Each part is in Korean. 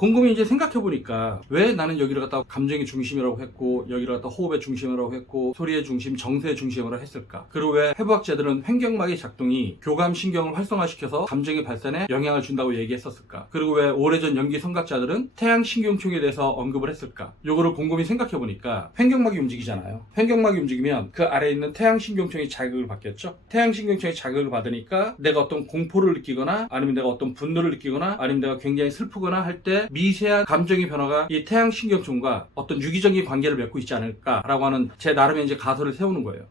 곰곰이 이제 생각해보니까 왜 나는 여기를 갖다가 감정의 중심이라고 했고 여기를 갖다가 호흡의 중심이라고 했고 소리의 중심, 정서의 중심으로 했을까? 그리고 왜 해부학자들은 횡격막의 작동이 교감신경을 활성화시켜서 감정의 발산에 영향을 준다고 얘기했었을까? 그리고 왜 오래전 연기 성각자들은 태양신경총에 대해서 언급을 했을까? 요거를 곰곰이 생각해보니까 횡격막이 움직이잖아요. 횡격막이 움직이면 그 아래에 있는 태양신경총이 자극을 받겠죠? 태양신경총이 자극을 받으니까 내가 어떤 공포를 느끼거나 아니면 내가 어떤 분노를 느끼거나 아니면 내가 굉장히 슬프거나 할 때 미세한 감정의 변화가 이 태양신경총과 어떤 유기적인 관계를 맺고 있지 않을까라고 하는 제 나름의 이제 가설을 세우는 거예요.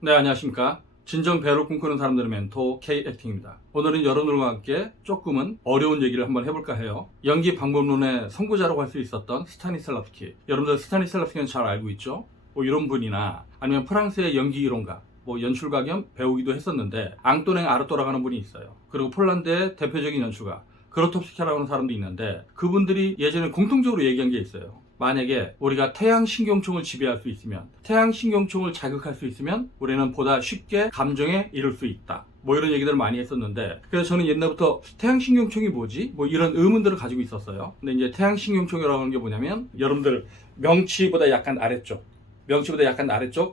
네, 안녕하십니까. 진정 배우를 꿈꾸는 사람들의 멘토 K-액팅입니다. 오늘은 여러분들과 함께 조금은 어려운 얘기를 한번 해볼까 해요. 연기 방법론의 선구자라고 할 수 있었던 스타니슬라프스키. 여러분들 스타니슬라프스키는 잘 알고 있죠? 뭐 이런 분이나 아니면 프랑스의 연기 이론가, 뭐 연출가 겸 배우기도 했었는데 앙또넹 아르토라고 분이 있어요. 그리고 폴란드의 대표적인 연출가 그로tov스키라고 하는 사람도 있는데 그분들이 예전에 공통적으로 얘기한 게 있어요. 만약에 우리가 태양신경총을 지배할 수 있으면, 태양신경총을 자극할 수 있으면 우리는 보다 쉽게 감정에 이를 수 있다. 뭐 이런 얘기들을 많이 했었는데, 그래서 저는 옛날부터 태양신경총이 뭐지? 뭐 이런 의문들을 가지고 있었어요. 근데 이제 태양신경총이라고 하는 게 뭐냐면, 여러분들 명치보다 약간 아래쪽,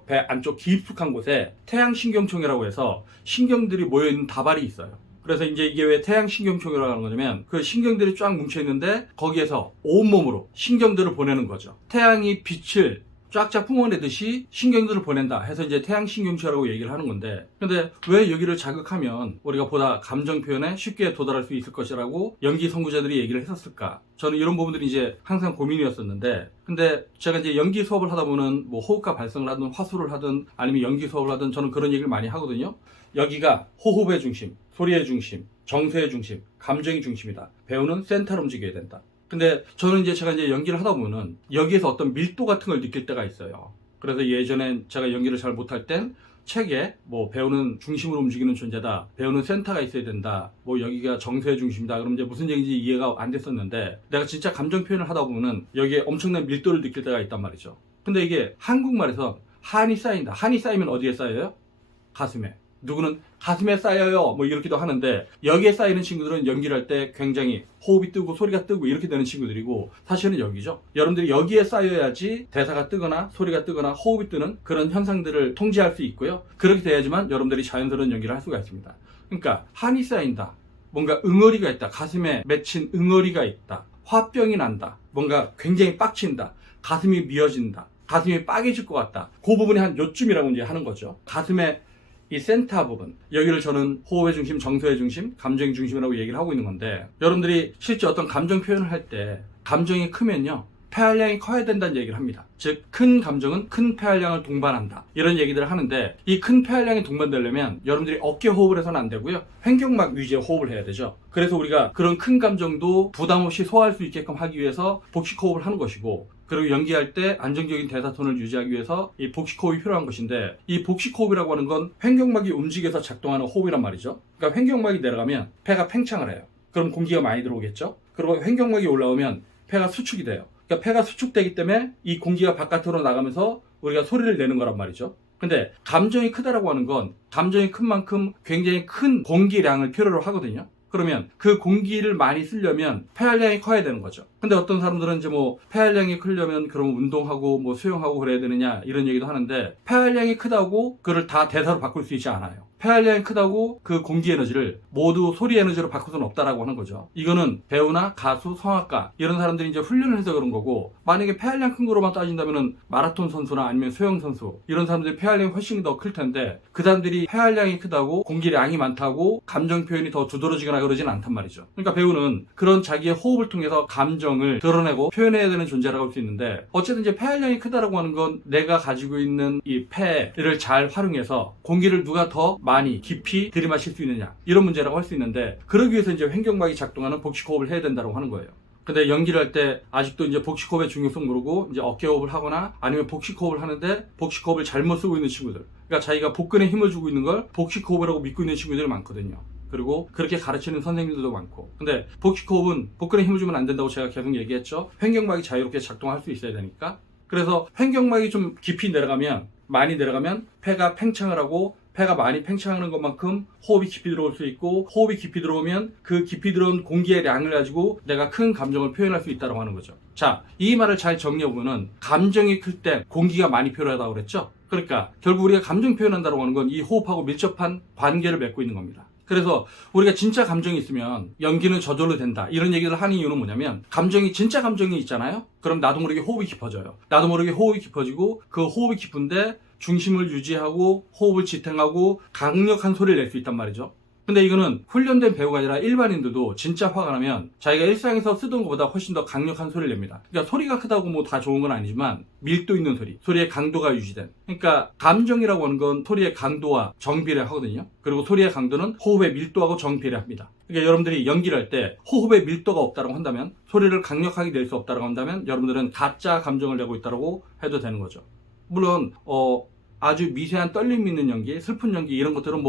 배 안쪽 깊숙한 곳에 태양신경총이라고 해서 신경들이 모여있는 다발이 있어요. 그래서 이제 이게 왜 태양신경총이라고 하는 거냐면 그 신경들이 쫙 뭉쳐있는데 거기에서 온몸으로 신경들을 보내는 거죠. 태양이 빛을 쫙쫙 뿜어내듯이 신경들을 보낸다 해서 이제 태양신경총이라고 얘기를 하는 건데, 근데 왜 여기를 자극하면 우리가 보다 감정 표현에 쉽게 도달할 수 있을 것이라고 연기 선구자들이 얘기를 했었을까? 저는 이런 부분들이 이제 항상 고민이었었는데, 근데 제가 이제 연기 수업을 하다 보면 뭐 호흡과 발성을 하든 화술을 하든 아니면 연기 수업을 하든 저는 그런 얘기를 많이 하거든요. 여기가 호흡의 중심, 소리의 중심, 정서의 중심, 감정의 중심이다. 배우는 센터로 움직여야 된다. 근데 저는 이제 제가 이제 연기를 하다 보면은 여기에서 어떤 밀도 같은 걸 느낄 때가 있어요. 그래서 예전엔 제가 연기를 잘 못할 땐 책에 뭐 배우는 중심으로 움직이는 존재다, 배우는 센터가 있어야 된다, 뭐 여기가 정서의 중심이다, 그럼 이제 무슨 얘기인지 이해가 안 됐었는데, 내가 진짜 감정 표현을 하다 보면은 여기에 엄청난 밀도를 느낄 때가 있단 말이죠. 근데 이게 한국말에서 한이 쌓인다. 한이 쌓이면 어디에 쌓여요? 가슴에. 누구는 가슴에 쌓여요 뭐 이렇게도 하는데, 여기에 쌓이는 친구들은 연기를 할 때 굉장히 호흡이 뜨고 소리가 뜨고 이렇게 되는 친구들이고, 사실은 여기죠. 여러분들이 여기에 쌓여야지 대사가 뜨거나 소리가 뜨거나 호흡이 뜨는 그런 현상들을 통제할 수 있고요. 그렇게 돼야지만 여러분들이 자연스러운 연기를 할 수가 있습니다. 그러니까 한이 쌓인다, 뭔가 응어리가 있다, 가슴에 맺힌 응어리가 있다, 화병이 난다, 뭔가 굉장히 빡친다, 가슴이 미어진다, 가슴이 빠개질 것 같다, 그 부분이 한 요쯤이라고 이제 하는 거죠. 가슴에 이 센터 부분, 여기를 저는 호흡의 중심, 정서의 중심, 감정의 중심이라고 얘기를 하고 있는 건데, 여러분들이 실제 어떤 감정 표현을 할 때 감정이 크면요 폐활량이 커야 된다는 얘기를 합니다. 즉 큰 감정은 큰 폐활량을 동반한다, 이런 얘기들을 하는데, 이 큰 폐활량이 동반되려면 여러분들이 어깨 호흡을 해서는 안 되고요, 횡격막 위주의 호흡을 해야 되죠. 그래서 우리가 그런 큰 감정도 부담 없이 소화할 수 있게끔 하기 위해서 복식 호흡을 하는 것이고, 그리고 연기할 때 안정적인 대사톤을 유지하기 위해서 이 복식 호흡이 필요한 것인데, 이 복식 호흡이라고 하는 건 횡격막이 움직여서 작동하는 호흡이란 말이죠. 그러니까 횡격막이 내려가면 폐가 팽창을 해요. 그럼 공기가 많이 들어오겠죠. 그리고 횡격막이 올라오면 폐가 수축이 돼요. 그러니까 폐가 수축되기 때문에 이 공기가 바깥으로 나가면서 우리가 소리를 내는 거란 말이죠. 근데 감정이 크다라고 하는 건 감정이 큰 만큼 굉장히 큰 공기량을 필요로 하거든요. 그러면 그 공기를 많이 쓰려면 폐활량이 커야 되는 거죠. 근데 어떤 사람들은 이제 뭐 폐활량이 크려면 그럼 운동하고 뭐 수영하고 그래야 되느냐 이런 얘기도 하는데, 폐활량이 크다고 그걸 다 대사로 바꿀 수 있지 않아요. 폐활량이 크다고 그 공기 에너지를 모두 소리 에너지로 바꿀 수는 없다라고 하는 거죠. 이거는 배우나 가수, 성악가 이런 사람들이 이제 훈련을 해서 그런 거고, 만약에 폐활량 큰 거로만 따진다면은 마라톤 선수나 아니면 수영 선수 이런 사람들이 폐활량이 훨씬 더 클 텐데, 그 사람들이 폐활량이 크다고 공기량이 많다고 감정 표현이 더 두드러지거나 그러진 않단 말이죠. 그러니까 배우는 그런 자기의 호흡을 통해서 감정을 드러내고 표현해야 되는 존재라고 할 수 있는데, 어쨌든 이제 폐활량이 크다라고 하는 건 내가 가지고 있는 이 폐를 잘 활용해서 공기를 누가 더 많이 깊이 들이마실 수 있느냐, 이런 문제라고 할 수 있는데, 그러기 위해서 이제 횡격막이 작동하는 복식 호흡을 해야 된다고 하는 거예요. 근데 연기를 할 때 아직도 이제 복식 호흡의 중요성 모르고 이제 어깨 호흡을 하거나 아니면 복식 호흡을 하는데 복식 호흡을 잘못 쓰고 있는 친구들, 그러니까 자기가 복근에 힘을 주고 있는 걸 복식 호흡이라고 믿고 있는 친구들이 많거든요. 그리고 그렇게 가르치는 선생님들도 많고. 근데 복식 호흡은 복근에 힘을 주면 안 된다고 제가 계속 얘기했죠. 횡격막이 자유롭게 작동할 수 있어야 되니까. 그래서 횡격막이 좀 깊이 내려가면, 많이 내려가면 폐가 팽창을 하고 폐가 많이 팽창하는 것만큼 호흡이 깊이 들어올 수 있고, 호흡이 깊이 들어오면 그 깊이 들어온 공기의 양을 가지고 내가 큰 감정을 표현할 수 있다고 하는 거죠. 자, 이 말을 잘 정리해보면 감정이 클 때 공기가 많이 필요하다고 그랬죠. 그러니까 결국 우리가 감정 표현한다고 하는 건 이 호흡하고 밀접한 관계를 맺고 있는 겁니다. 그래서 우리가 진짜 감정이 있으면 연기는 저절로 된다, 이런 얘기를 하는 이유는 뭐냐면, 감정이 진짜 감정이 있잖아요. 그럼 나도 모르게 호흡이 깊어져요. 나도 모르게 호흡이 깊어지고, 그 호흡이 깊은데 중심을 유지하고 호흡을 지탱하고 강력한 소리를 낼 수 있단 말이죠. 근데 이거는 훈련된 배우가 아니라 일반인들도 진짜 화가 나면 자기가 일상에서 쓰던 것보다 훨씬 더 강력한 소리를 냅니다. 그러니까 소리가 크다고 뭐 다 좋은 건 아니지만 밀도 있는 소리, 소리의 강도가 유지된. 그러니까 감정이라고 하는 건 소리의 강도와 정비례하거든요. 그리고 소리의 강도는 호흡의 밀도하고 정비례합니다. 그러니까 여러분들이 연기를 할 때 호흡의 밀도가 없다고 한다면, 소리를 강력하게 낼 수 없다고 한다면 여러분들은 가짜 감정을 내고 있다고 해도 되는 거죠. 물론 아주 미세한 떨림 있는 연기, 슬픈 연기, 이런 것들은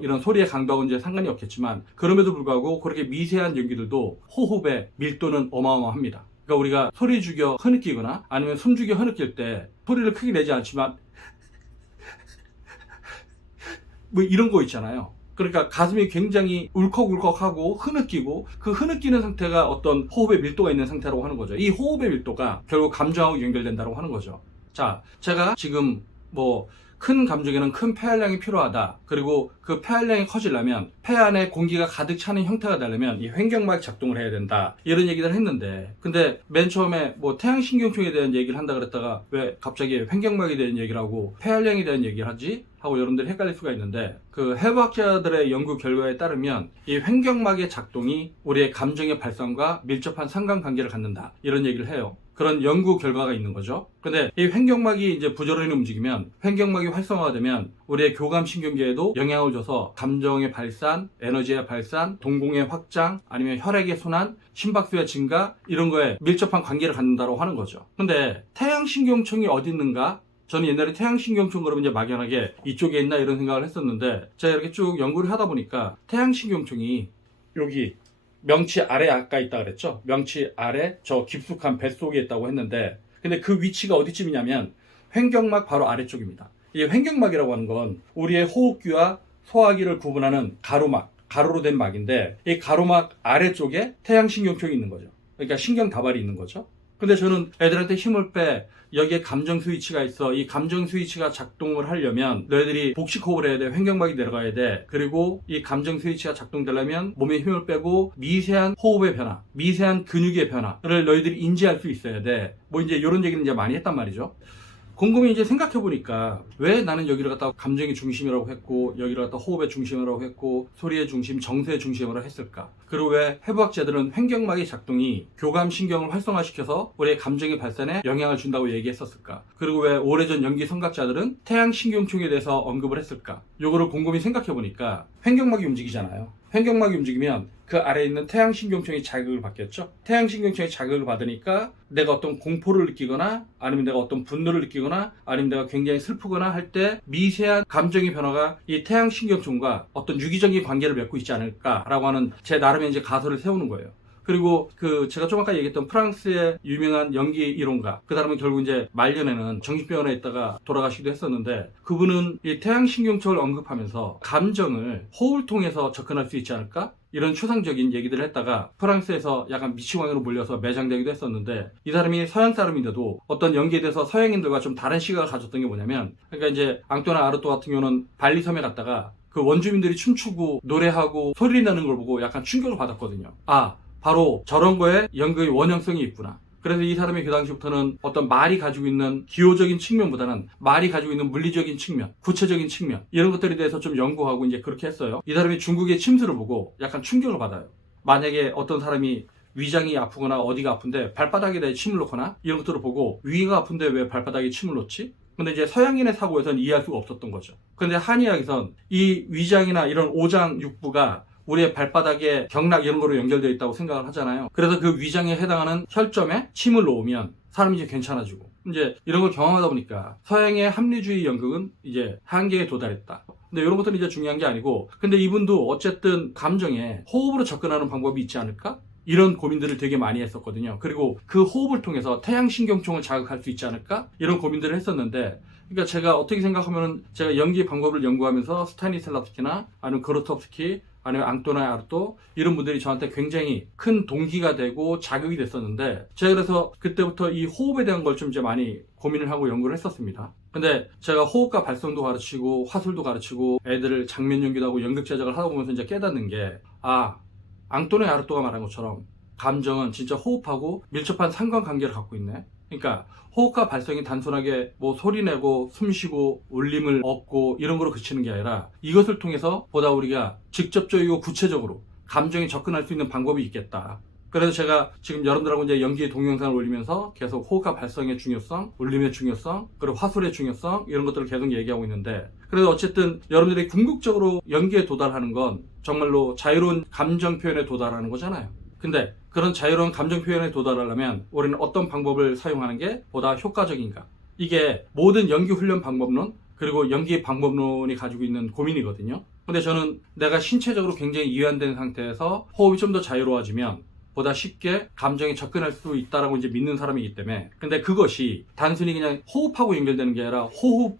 이런 소리의 강도하고는 이제 상관이 없겠지만, 그럼에도 불구하고 그렇게 미세한 연기들도 호흡의 밀도는 어마어마합니다. 그러니까 우리가 소리 죽여 흐느끼거나 아니면 숨 죽여 흐느낄 때 소리를 크게 내지 않지만 뭐 이런 거 있잖아요. 그러니까 가슴이 굉장히 울컥울컥하고 흐느끼고, 그 흐느끼는 상태가 어떤 호흡의 밀도가 있는 상태라고 하는 거죠. 이 호흡의 밀도가 결국 감정하고 연결된다고 하는 거죠. 자, 제가 지금 큰 감정에는 큰 폐활량이 필요하다, 그리고 그 폐활량이 커지려면 폐 안에 공기가 가득 차는 형태가 되려면 이 횡격막이 작동을 해야 된다, 이런 얘기를 했는데, 근데 맨 처음에 태양신경총에 대한 얘기를 한다 그랬다가 왜 갑자기 횡격막에 대한 얘기를 하고 폐활량에 대한 얘기를 하지? 하고 여러분들이 헷갈릴 수가 있는데, 그 해부학자들의 연구 결과에 따르면 이 횡격막의 작동이 우리의 감정의 발산과 밀접한 상관관계를 갖는다, 이런 얘기를 해요. 그런 연구 결과가 있는 거죠. 근데 이 횡격막이 이제 부지런히 움직이면, 횡격막이 활성화되면 우리의 교감신경계에도 영향을 줘서 감정의 발산, 에너지의 발산, 동공의 확장, 아니면 혈액의 순환, 심박수의 증가, 이런 거에 밀접한 관계를 갖는다고 하는 거죠. 근데 태양신경총이 어디 있는가? 저는 옛날에 태양신경총 그러면 이제 막연하게 이쪽에 있나 이런 생각을 했었는데, 제가 이렇게 쭉 연구를 하다 보니까 태양신경총이 여기 명치 아래 아까 있다 그랬죠? 명치 아래 저 깊숙한 뱃속에 있다고 했는데, 근데 그 위치가 어디쯤이냐면 횡격막 바로 아래쪽입니다. 이 횡격막이라고 하는 건 우리의 호흡기와 소화기를 구분하는 가로막, 가로로 된 막인데, 이 가로막 아래쪽에 태양신경총이 있는 거죠. 그러니까 신경다발이 있는 거죠. 근데 저는 애들한테 힘을 빼, 여기에 감정 스위치가 있어, 이 감정 스위치가 작동을 하려면 너희들이 복식호흡을 해야 돼, 횡격막이 내려가야 돼, 그리고 이 감정 스위치가 작동되려면 몸에 힘을 빼고 미세한 호흡의 변화, 미세한 근육의 변화를 너희들이 인지할 수 있어야 돼, 이제 이런 얘기는 이제 많이 했단 말이죠. 곰곰이 이제 생각해보니까 왜 나는 여기를 갖다가 감정의 중심이라고 했고, 여기를 갖다가 호흡의 중심이라고 했고, 소리의 중심, 정서의 중심으로 했을까? 그리고 왜 해부학자들은 횡격막의 작동이 교감신경을 활성화시켜서 우리의 감정의 발산에 영향을 준다고 얘기했었을까? 그리고 왜 오래전 연기 성각자들은 태양신경총에 대해서 언급을 했을까? 요거를 곰곰이 생각해보니까 횡격막이 움직이잖아요. 횡격막이 움직이면 그 아래에 있는 태양신경총이 자극을 받겠죠. 태양신경총이 자극을 받으니까 내가 어떤 공포를 느끼거나, 아니면 내가 어떤 분노를 느끼거나, 아니면 내가 굉장히 슬프거나 할 때 미세한 감정의 변화가 이 태양신경총과 어떤 유기적인 관계를 맺고 있지 않을까라고 하는 제 나름의 이제 가설을 세우는 거예요. 그리고 제가 좀 아까 얘기했던 프랑스의 유명한 연기 이론가, 그 사람은 결국 이제 말년에는 정신병원에 있다가 돌아가시기도 했었는데, 그분은 이 태양신경총을 언급하면서 감정을 호흡을 통해서 접근할 수 있지 않을까? 이런 추상적인 얘기들을 했다가 프랑스에서 약간 미치광이로 몰려서 매장되기도 했었는데, 이 사람이 서양 사람인데도 어떤 연기에 대해서 서양인들과 좀 다른 시각을 가졌던 게 뭐냐면, 그러니까 이제 앙토나 아르토 같은 경우는 발리 섬에 갔다가 그 원주민들이 춤추고 노래하고 소리 나는 걸 보고 약간 충격을 받았거든요. 바로 저런 거에 연극의 원형성이 있구나. 그래서 이 사람이 그 당시부터는 어떤 말이 가지고 있는 기호적인 측면보다는 말이 가지고 있는 물리적인 측면, 구체적인 측면, 이런 것들에 대해서 좀 연구하고 이제 그렇게 했어요. 이 사람이 중국의 침수를 보고 약간 충격을 받아요. 만약에 어떤 사람이 위장이 아프거나 어디가 아픈데 발바닥에다 침을 놓거나 이런 것들을 보고, 위가 아픈데 왜 발바닥에 침을 놓지? 근데 이제 서양인의 사고에서는 이해할 수가 없었던 거죠. 근데 한의학에선 이 위장이나 이런 오장 육부가 우리의 발바닥에 경락 이런 거로 연결되어 있다고 생각을 하잖아요. 그래서 그 위장에 해당하는 혈점에 침을 놓으면 사람이 이제 괜찮아지고, 이제 이런 걸 경험하다 보니까 서양의 합리주의 연극은 이제 한계에 도달했다. 근데 이런 것들은 이제 중요한 게 아니고, 근데 이분도 어쨌든 감정에 호흡으로 접근하는 방법이 있지 않을까? 이런 고민들을 되게 많이 했었거든요. 그리고 그 호흡을 통해서 태양신경총을 자극할 수 있지 않을까? 이런 고민들을 했었는데, 그러니까 제가 어떻게 생각하면은 제가 연기 방법을 연구하면서 스타니슬랍스키나 아니면 그로tov스키 아니면 앙토나 아르토 이런 분들이 저한테 굉장히 큰 동기가 되고 자극이 됐었는데 제가 그래서 그때부터 이 호흡에 대한 걸 좀 이제 많이 고민을 하고 연구를 했었습니다. 근데 제가 호흡과 발성도 가르치고 화술도 가르치고 애들을 장면 연기도 하고 연극 제작을 하다 보면서 이제 깨닫는 게 앙토네 아르토가 말한 것처럼 감정은 진짜 호흡하고 밀접한 상관관계를 갖고 있네. 그러니까 호흡과 발성이 단순하게 뭐 소리내고 숨쉬고 울림을 얻고 이런 거로 그치는 게 아니라 이것을 통해서 보다 우리가 직접적이고 구체적으로 감정에 접근할 수 있는 방법이 있겠다. 그래서 제가 지금 여러분들하고 이제 연기의 동영상을 올리면서 계속 호흡과 발성의 중요성, 울림의 중요성, 그리고 화술의 중요성 이런 것들을 계속 얘기하고 있는데 그래서 어쨌든 여러분들이 궁극적으로 연기에 도달하는 건 정말로 자유로운 감정 표현에 도달하는 거잖아요. 근데 그런 자유로운 감정 표현에 도달하려면 우리는 어떤 방법을 사용하는 게 보다 효과적인가? 이게 모든 연기 훈련 방법론 그리고 연기 방법론이 가지고 있는 고민이거든요. 근데 저는 내가 신체적으로 굉장히 이완된 상태에서 호흡이 좀 더 자유로워지면 보다 쉽게 감정에 접근할 수 있다라고 이제 믿는 사람이기 때문에 근데 그것이 단순히 그냥 호흡하고 연결되는 게 아니라 호흡이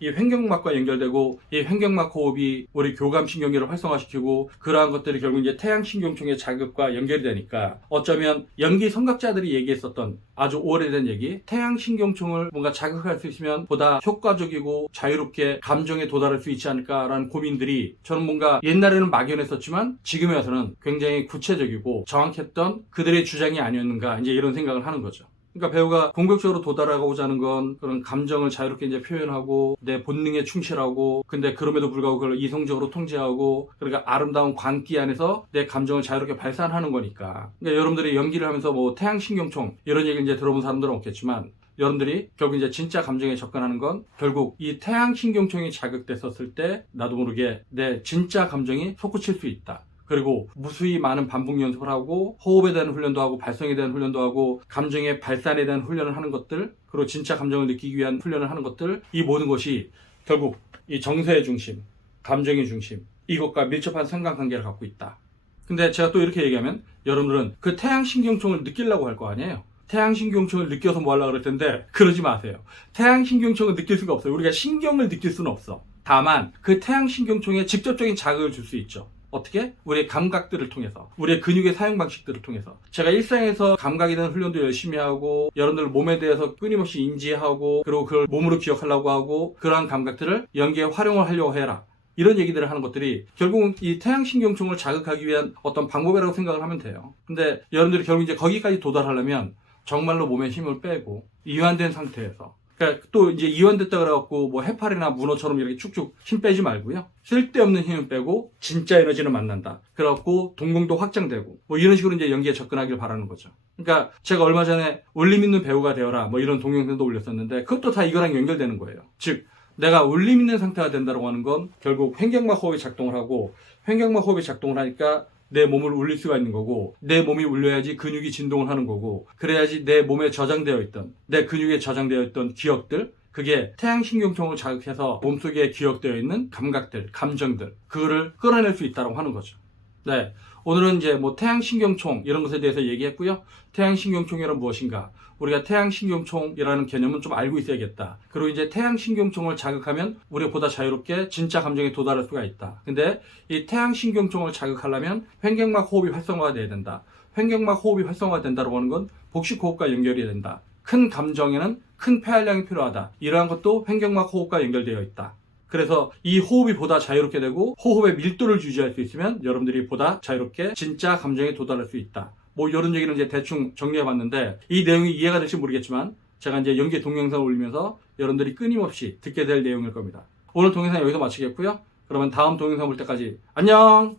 이 횡격막과 연결되고 이 횡격막 호흡이 우리 교감신경계를 활성화시키고 그러한 것들이 결국 이제 태양신경총의 자극과 연결이 되니까 어쩌면 연기 선각자들이 얘기했었던 아주 오래된 얘기 태양신경총을 뭔가 자극할 수 있으면 보다 효과적이고 자유롭게 감정에 도달할 수 있지 않을까라는 고민들이 저는 뭔가 옛날에는 막연했었지만 지금에 와서는 굉장히 구체적이고 정확했던 그들의 주장이 아니었는가 이제 이런 생각을 하는 거죠. 그러니까 배우가 공격적으로 도달하고자 하는 건 그런 감정을 자유롭게 이제 표현하고 내 본능에 충실하고 근데 그럼에도 불구하고 그걸 이성적으로 통제하고 그러니까 아름다운 광기 안에서 내 감정을 자유롭게 발산하는 거니까. 그러니까 여러분들이 연기를 하면서 뭐 태양신경총 이런 얘기를 이제 들어본 사람들은 없겠지만 여러분들이 결국 이제 진짜 감정에 접근하는 건 결국 이 태양신경총이 자극됐었을 때 나도 모르게 내 진짜 감정이 솟구칠 수 있다. 그리고 무수히 많은 반복 연습을 하고 호흡에 대한 훈련도 하고 발성에 대한 훈련도 하고 감정의 발산에 대한 훈련을 하는 것들 그리고 진짜 감정을 느끼기 위한 훈련을 하는 것들 이 모든 것이 결국 이 정서의 중심, 감정의 중심 이것과 밀접한 상관관계를 갖고 있다. 근데 제가 또 이렇게 얘기하면 여러분들은 그 태양신경총을 느끼려고 할 거 아니에요. 태양신경총을 느껴서 뭐 하려고 그럴 텐데 그러지 마세요. 태양신경총을 느낄 수가 없어요. 우리가 신경을 느낄 수는 없어. 다만 그 태양신경총에 직접적인 자극을 줄 수 있죠. 어떻게? 우리의 감각들을 통해서 우리의 근육의 사용 방식들을 통해서 제가 일상에서 감각에 대한 훈련도 열심히 하고 여러분들 몸에 대해서 끊임없이 인지하고 그리고 그걸 몸으로 기억하려고 하고 그러한 감각들을 연기에 활용을 하려고 해라 이런 얘기들을 하는 것들이 결국은 이 태양신경총을 자극하기 위한 어떤 방법이라고 생각을 하면 돼요. 근데 여러분들이 결국 이제 거기까지 도달하려면 정말로 몸에 힘을 빼고 이완된 상태에서 그러니까 또 이제 이완됐다 그래갖고 뭐 해파리나 문어처럼 이렇게 축축 힘 빼지 말고요. 쓸데없는 힘을 빼고 진짜 에너지를 만난다. 그래갖고 동공도 확장되고 뭐 이런 식으로 이제 연기에 접근하길 바라는 거죠. 그러니까 제가 얼마 전에 울림 있는 배우가 되어라 뭐 이런 동영상도 올렸었는데 그것도 다 이거랑 연결되는 거예요. 즉 내가 울림 있는 상태가 된다고 하는 건 결국 횡격막 호흡이 작동을 하고 횡격막 호흡이 작동을 하니까 내 몸을 울릴 수가 있는 거고 내 몸이 울려야지 근육이 진동을 하는 거고 그래야지 내 몸에 저장되어 있던 내 근육에 저장되어 있던 기억들 그게 태양신경총을 자극해서 몸속에 기억되어 있는 감각들, 감정들 그거를 끌어낼 수 있다고 하는 거죠. 네, 오늘은 이제 뭐 태양신경총 이런 것에 대해서 얘기했고요. 태양신경총이란 무엇인가? 우리가 태양신경총이라는 개념은 좀 알고 있어야겠다. 그리고 이제 태양신경총을 자극하면 우리가 보다 자유롭게 진짜 감정에 도달할 수가 있다. 근데 이 태양신경총을 자극하려면 횡격막 호흡이 활성화가 돼야 된다. 횡격막 호흡이 활성화가 된다고 하는 건 복식호흡과 연결이 된다. 큰 감정에는 큰 폐활량이 필요하다. 이러한 것도 횡격막 호흡과 연결되어 있다. 그래서 이 호흡이 보다 자유롭게 되고 호흡의 밀도를 유지할 수 있으면 여러분들이 보다 자유롭게 진짜 감정에 도달할 수 있다. 뭐 이런 얘기는 이제 대충 정리해 봤는데 이 내용이 이해가 될지 모르겠지만 제가 이제 연기 동영상을 올리면서 여러분들이 끊임없이 듣게 될 내용일 겁니다. 오늘 동영상 여기서 마치겠고요. 그러면 다음 동영상 볼 때까지 안녕!